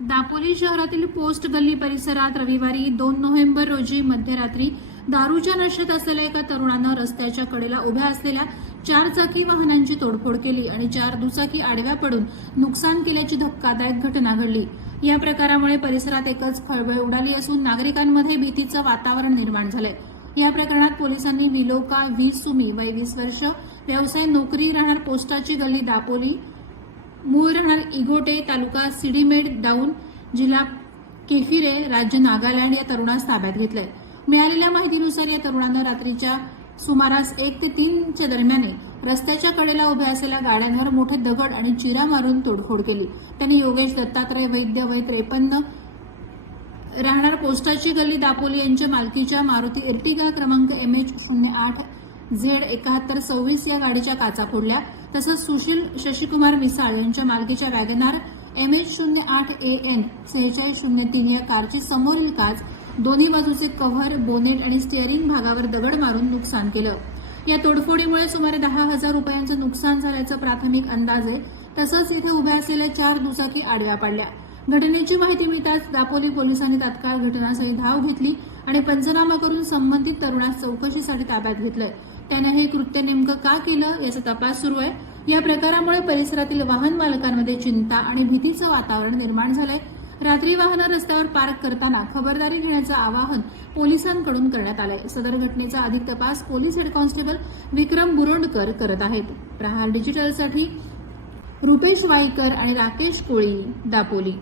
दापोली शहरातील पोस्ट गल्ली परिसरात रविवारी 2 नोव्हेंबर रोजी मध्यरात्री दारूच्या नशेत असलेल्या एका तरुणानं रस्त्याच्या कडेला उभ्या असलेल्या 4 चाकी वाहनांची तोडफोड केली आणि 4 दुचाकी आडव्या पडून नुकसान केल्याची धक्कादायक घटना घडली। या प्रकारामुळे परिसरात एकच खळबळ उडाली असून नागरिकांमध्ये भीतीचं वातावरण निर्माण झालंय। या प्रकरणात पोलिसांनी विलोका व्ही सुमी वय 20 वर्ष, व्यवसाय नोकरी, राहणार पोस्टाची गल्ली दापोली, मूळ राहणार इगोटे, तालुका सिडीमेड डाऊन, जिल्हा केफिरे, राज्य नागालँड या तरुणास ताब्यात घेतलंय। मिळालेल्या माहितीनुसार या तरुणानं रात्रीच्या सुमारास 1 ते 3 च्या दरम्यान रस्त्याच्या कडेला उभ्या असलेल्या गाड्यांवर मोठे दगड आणि चिरा मारून तोडफोड केली। त्यांनी योगेश दत्तात्रय वैद्य वय 53, राहणार पोस्टाची गल्ली दापोली यांच्या मालकीच्या मारुती एर्टिगा क्रमांक MH08Z7126 या गाडीच्या काचा फोडल्या। तसंच सुशील शशिकुमार मिसाळ यांच्या मालकीच्या वॅगनार MH08AN4603 या कारची समोरील काच, दोन्ही बाजूचे कव्हर, बोनेट आणि स्टिअरिंग भागावर दगड मारून नुकसान केलं। या तोडफोडीमुळे सुमारे 10,000 रुपयांचं नुकसान झाल्याचा प्राथमिक अंदाज आहे। तसंच इथे उभ्या असलेल्या 4 दुचाकी आडव्या पडल्या। घटनेची माहिती मिळताच दापोली पोलिसांनी तात्काळ घटनास्थळी धाव घेतली आणि पंचनामा करून संबंधित तरुणास चौकशीसाठी ताब्यात घेतलंय। त्यानं हे कृत्य नेमकं का केलं याचा तपास सुरू आहे। या प्रकारामुळे परिसरातील वाहन मालकांमध्ये चिंता आणि भीतीचं वातावरण निर्माण झालंय। रात्री वाहनं रस्त्यावर पार्क करताना खबरदारी घेण्याचं आवाहन पोलिसांकडून करण्यात आलंय। सदर घटनेचा अधिक तपास पोलीस हेड कॉन्स्टेबल विक्रम बुरोंडकर करत आहेत। प्रहार डिजिटलसाठी रुपेश वाईकर आणि राकेश कोळी, दापोली।